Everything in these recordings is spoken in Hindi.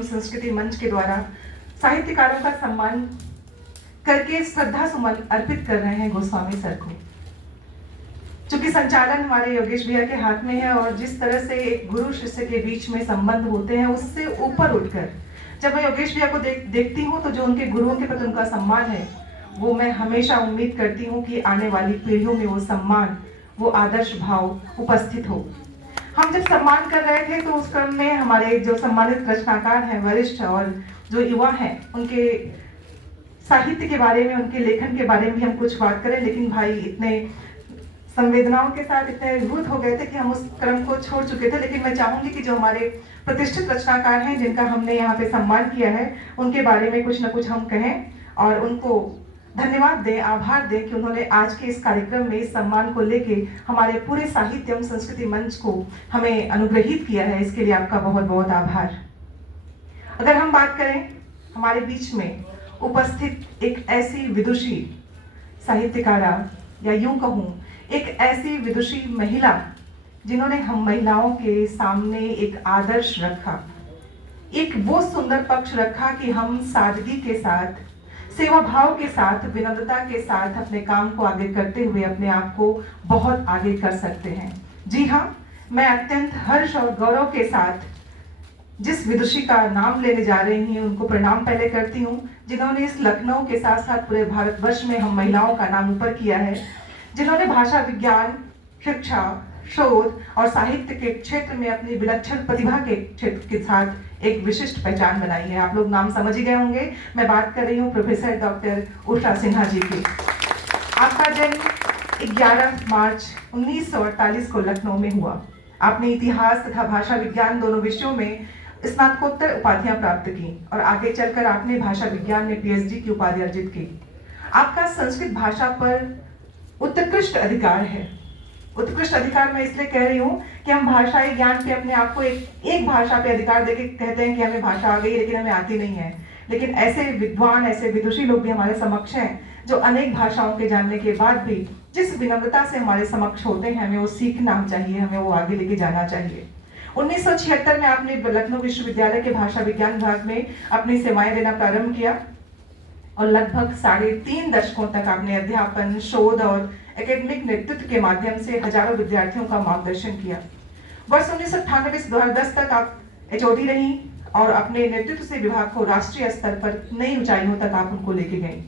एवं संस्कृति मंच के द्वारा साहित्यकारों का सम्मान करके श्रद्धा सुमन अर्पित कर रहे हैं गोस्वामी सर को। चूंकि संचालन हमारे योगेश भैया के हाथ में है और जिस तरह से एक गुरु शिष्य के बीच में संबंध होते हैं, उससे ऊपर उठकर जब मैं योगेश भैया को देखती हूँ तो जो उनके गुरुओं के प्रति उनका सम्मान है, वो मैं हमेशा उम्मीद करती हूँ कि आने वाली पीढ़ियों में वो सम्मान, वो आदर्श भाव उपस्थित हो। हम जब सम्मान कर रहे थे तो उस क्रम में हमारे जो सम्मानित रचनाकार हैं, वरिष्ठ और जो युवा हैं, उनके साहित्य के बारे में, उनके लेखन के बारे में हम कुछ बात करें, लेकिन भाई इतने संवेदनाओं के साथ इतने अभिभूत हो गए थे कि हम उस क्रम को छोड़ चुके थे। लेकिन मैं चाहूंगी कि जो हमारे प्रतिष्ठित रचनाकार हैं, जिनका हमने यहाँ पे सम्मान किया है, उनके बारे में कुछ न कुछ हम कहें और उनको धन्यवाद दें, आभार दें कि उन्होंने आज के इस कार्यक्रम में इस सम्मान को लेके हमारे पूरे साहित्य एवं संस्कृति मंच को हमें अनुग्रहित किया है। इसके लिए आपका बहुत बहुत आभार। अगर हम बात करें हमारे बीच में उपस्थित एक ऐसी विदुषी साहित्यकारा, या यूं कहूं एक ऐसी विदुषी महिला जिन्होंने हम महिलाओं के सामने एक आदर्श रखा, एक वो सुंदर पक्ष रखा कि हम सादगी के साथ, सेवा भाव के साथ, विनम्रता के साथ अपने काम को आगे करते हुए अपने आप को बहुत आगे कर सकते हैं। जी हाँ, मैं अत्यंत हर्ष और गौरव के साथ जिस विदुषी का नाम लेने जा रही हूँ उनको प्रणाम पहले करती हूँ, जिन्होंने इस लखनऊ के साथ साथ पूरे भारतवर्ष में हम महिलाओं का नाम ऊपर किया है, जिन्होंने भाषा विज्ञान, शिक्षा, शोध और साहित्य के क्षेत्र में अपनी विलक्षण प्रतिभा के क्षेत्र के साथ एक विशिष्ट पहचान बनाई है। आप लोग नाम समझ ही गए होंगे, मैं बात कर रही हूँ प्रोफेसर डॉक्टर उषा सिन्हा जी की। आपका जन्म 11 मार्च 1948 को लखनऊ में हुआ। आपने इतिहास तथा भाषा विज्ञान दोनों विषयों में स्नातकोत्तर उपाधियां प्राप्त की और आगे चलकर आपने भाषा विज्ञान में पीएचडी की उपाधि अर्जित की। आपका संस्कृत भाषा पर उत्कृष्ट अधिकार है। उत्कृष्ट अधिकार मैं इसलिए कह रही हूँ कि हम भाषाई ज्ञान पे अपने आप को एक भाषा पे अधिकार देके कहते हैं कि हमें भाषा आ गई है, लेकिन हमें आती नहीं है। लेकिन ऐसे विद्वान, ऐसे विदुषी लोग भी हमारे समक्ष हैं जो अनेक भाषाओं के जानने के बाद भी जिस विनम्रता से हमारे समक्ष होते हैं, हमें वो सीखना चाहिए, हमें वो आगे लेके जाना चाहिए। 1976 में आपने लखनऊ विश्वविद्यालय के भाषा विज्ञान विभाग में अपनी सेवाएं देना प्रारंभ किया और लगभग 3.5 दशकों तक आपने अध्यापन, शोध और एकेडमिक नेतृत्व के माध्यम से हजारों विद्यार्थियों का मार्गदर्शन किया। वर्ष 1998 से 2010 तक आप एचओडी रही और अपने नेतृत्व से विभाग को राष्ट्रीय स्तर पर नई ऊंचाइयों तक आप उनको लेके गई।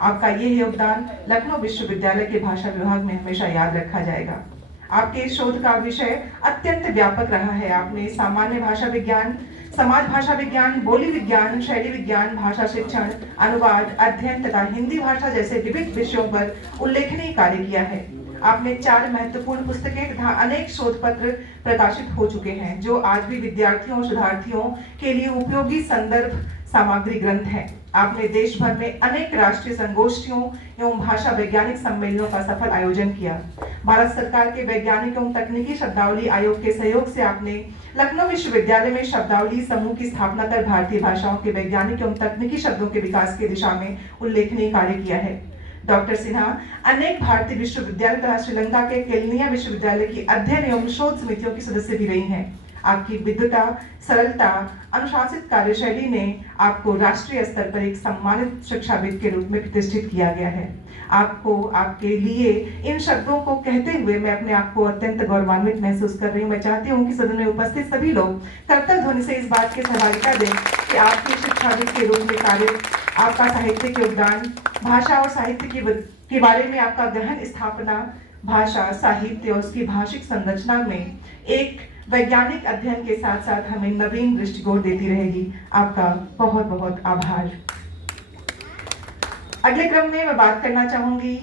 आपका ये योगदान लखनऊ विश्वविद्यालय के भाषा विभाग में हमेशा याद रखा जाएगा। आपके शोध का विषय अत्यंत व्यापक रहा है। आपने सामान्य भाषा विज्ञान, समाज भाषा विज्ञान, बोली विज्ञान, शैली विज्ञान, भाषा शिक्षण, अनुवाद, अध्ययन तथा हिंदी भाषा जैसे विविध विषयों पर उल्लेखनीय कार्य किया है। आपने 4 महत्वपूर्ण पुस्तकें तथा अनेक शोध पत्र प्रकाशित हो चुके हैं जो आज भी विद्यार्थियों और शोधार्थियों के लिए उपयोगी संदर्भ सामग्री ग्रंथ हैं। आपने देश भर में अनेक राष्ट्रीय संगोष्ठियों एवं भाषा वैज्ञानिक सम्मेलनों का सफल आयोजन किया। भारत सरकार के वैज्ञानिक एवं तकनीकी शब्दावली आयोग के सहयोग से आपने लखनऊ विश्वविद्यालय में शब्दावली समूह की स्थापना कर भारतीय भाषाओं के वैज्ञानिक एवं तकनीकी शब्दों के विकास की दिशा में उल्लेखनीय कार्य किया है। डॉक्टर सिन्हा अनेक भारतीय विश्वविद्यालय तथा श्रीलंका के केलनिया विश्वविद्यालय की अध्ययन एवं शोध समितियों की सदस्य भी रही हैं। आपकी विद्वता, सरलता, अनुशासित कार्यशैली ने आपको राष्ट्रीय स्तर पर एक सम्मानित शिक्षाविद के रूप में प्रतिष्ठित किया गया है। आपको, आपके लिए इन शब्दों को कहते हुए मैं अपने आप को अत्यंत गौरवान्वित महसूस कर रही हूँ। मैं चाहती हूँ कि सदन में उपस्थित सभी लोग करतब ध्वनि से इस बात की सहभागिता दें कि आपके शिक्षाविद के रूप में कार्य, आपका साहित्यिक योगदान, भाषा और साहित्य के बारे में आपका गहन स्थापना, भाषा, साहित्य और उसकी भाषिक संरचना में एक वैज्ञानिक अध्ययन के साथ साथ हमें नवीन दृष्टिकोण देती रहेगी। आपका बहुत बहुत आभार। अगले क्रम में मैं बात करना चाहूंगी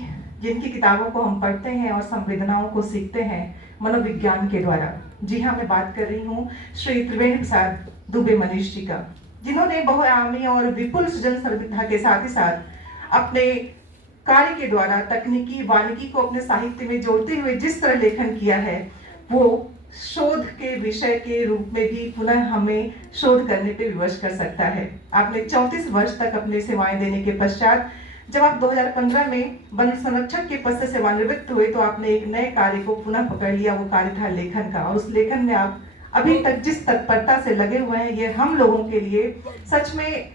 जिनकी किताबों को हम पढ़ते हैं और संवेदनाओं को सीखते हैं मनोविज्ञान के द्वारा। जी हाँ, मैं बात कर रही हूँ श्री त्रिवेणी प्रसाद दुबे मनीष जी का, जिन्होंने बहुआयामी और विपुल सृजन सर्विधा के साथ ही साथ अपने कार्य के द्वारा तकनीकी वानिकी को अपने साहित्य में जोड़ते हुए जिस तरह लेखन किया है, वो शोध के विषय के रूप में भी पुनः हमें शोध करने पे विवश कर सकता है। आपने 34 वर्ष तक अपने सेवाएं देने के पश्चात जब आप 2015 में वन संरक्षक के पद से सेवानिवृत्त हुए तो आपने एक नए कार्य को पुनः पकड़ लिया। वो कार्य था लेखन का, और उस लेखन में आप अभी तक जिस तत्परता से लगे हुए हैं, ये हम लोगों के लिए सच में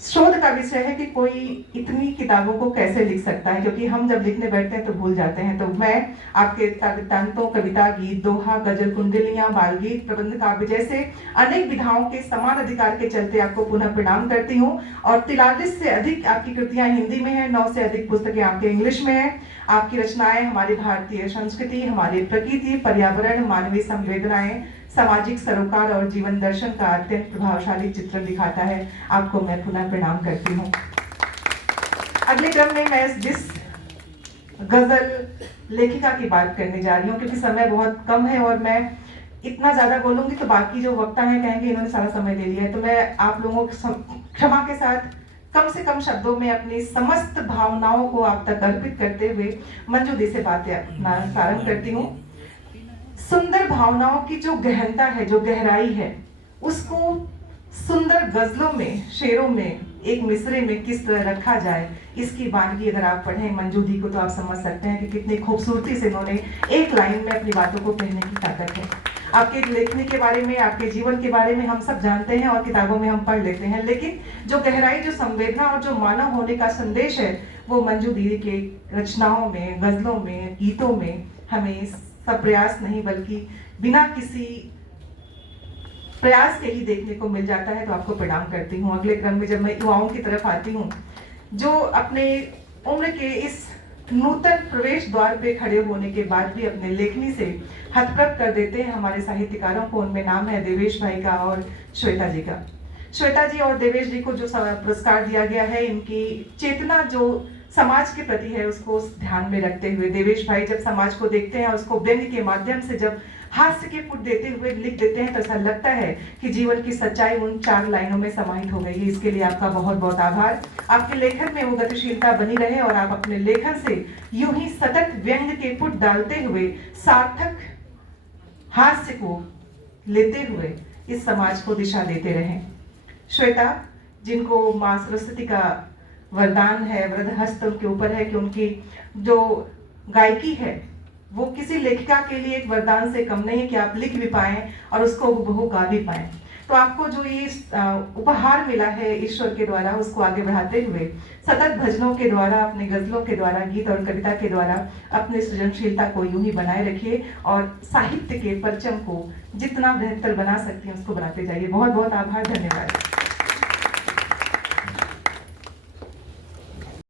शोध का विषय है कि कोई इतनी किताबों को कैसे लिख सकता है, क्योंकि हम जब लिखने बैठते हैं तो भूल जाते हैं। तो मैं आपके वृत्तांतों, कविता, गीत, दोहा, गजल, कुंडलियां, बाल गीत, प्रबंध काव्य जैसे अनेक विधाओं के समान अधिकार के चलते आपको पुनः प्रणाम करती हूँ। और 43 से अधिक आपकी कृतियां हिंदी में हैं, 9 से अधिक पुस्तकें आपके इंग्लिश में हैं। आपकी रचनाएं हमारी भारतीय संस्कृति, हमारी प्रकृति, पर्यावरण, मानवीय संवेदनाएं, सामाजिक सरोकार और जीवन दर्शन का अत्यंत प्रभावशाली चित्रण दिखाता है। आपको मैं पुनः प्रणाम करती हूँ। अगले क्रम में मैं जिस गजल लेखिका की बात करने जा रही हूँ, क्योंकि समय बहुत कम है और मैं इतना ज्यादा बोलूंगी तो बाकी जो वक्ता हैं कहेंगे इन्होंने सारा समय ले लिया है, तो मैं आप लोगों को क्षमा के साथ कम से कम शब्दों में अपनी समस्त भावनाओं को आप तक अर्पित करते हुए मंजू दी से बातें प्रारंभ करती हूँ। सुंदर भावनाओं की जो गहनता है, जो गहराई है, उसको सुंदर गजलों में, शेरों में, एक मिसरे में किस तरह रखा जाए, इसकी वानगी अगर आप पढ़ें मंजू दी को तो आप समझ सकते हैं कि कितनी खूबसूरती से उन्होंने एक लाइन में अपनी बातों को कहने की ताकत है। आपके लेखनी के बारे में, आपके जीवन के बारे में हम सब जानते हैं और किताबों में हम पढ़ लेते हैं, लेकिन जो गहराई, जो संवेदना और जो मानव होने का संदेश है, वो मंजू दी के रचनाओं में, गजलों में, गीतों में हमें प्रयास नहीं बल्कि बिना किसी प्रयास के ही देखने को मिल जाता है। तो आपको प्रणाम करती हूँ। अगले क्रम में जब मैं युवाओं की तरफ आती हूँ, जो अपने उम्र के इस नूतन प्रवेश द्वार पे खड़े होने के बाद भी अपने लेखनी से हतप्रभ कर देते हैं हमारे साहित्यकारों को, उनमें नाम है देवेश भाई का और श्वेता जी का। श्वेता जी और देवेश जी को जो पुरस्कार दिया गया है, इनकी चेतना जो समाज के प्रति है उसको ध्यान में रखते हुए, देवेश भाई जब समाज को देखते हैं, उसको व्यंग्य के माध्यम से जब हास्य के पुट देते हुए लिख देते हैं, तो ऐसा लगता है कि जीवन की सच्चाई उन 4 लाइनों में समाहित हो गई है। इसके लिए आपका बहुत बहुत आभार। आपके लेखन में वो गतिशीलता बनी रहे और आप अपने लेखन से यूं ही सतत व्यंग्य के पुट डालते हुए, सार्थक हास्य को लेते हुए इस समाज को दिशा देते रहें। श्वेता, जिनको माँ सरस्वती का वरदान है, वृद्ध हस्त उनके ऊपर है कि उनकी जो गायकी है वो किसी लेखिका के लिए एक वरदान से कम नहीं है कि आप लिख भी पाएं और उसको बहु गा भी पाएं। तो आपको जो ये उपहार मिला है ईश्वर के द्वारा, उसको आगे बढ़ाते हुए सतत भजनों के द्वारा, अपने गजलों के द्वारा, गीत और कविता के द्वारा अपनी सृजनशीलता को यूं ही बनाए रखिए और साहित्य के परचम को जितना बेहतर बना सकते हैं उसको बनाते जाइए। बहुत बहुत आभार, धन्यवाद।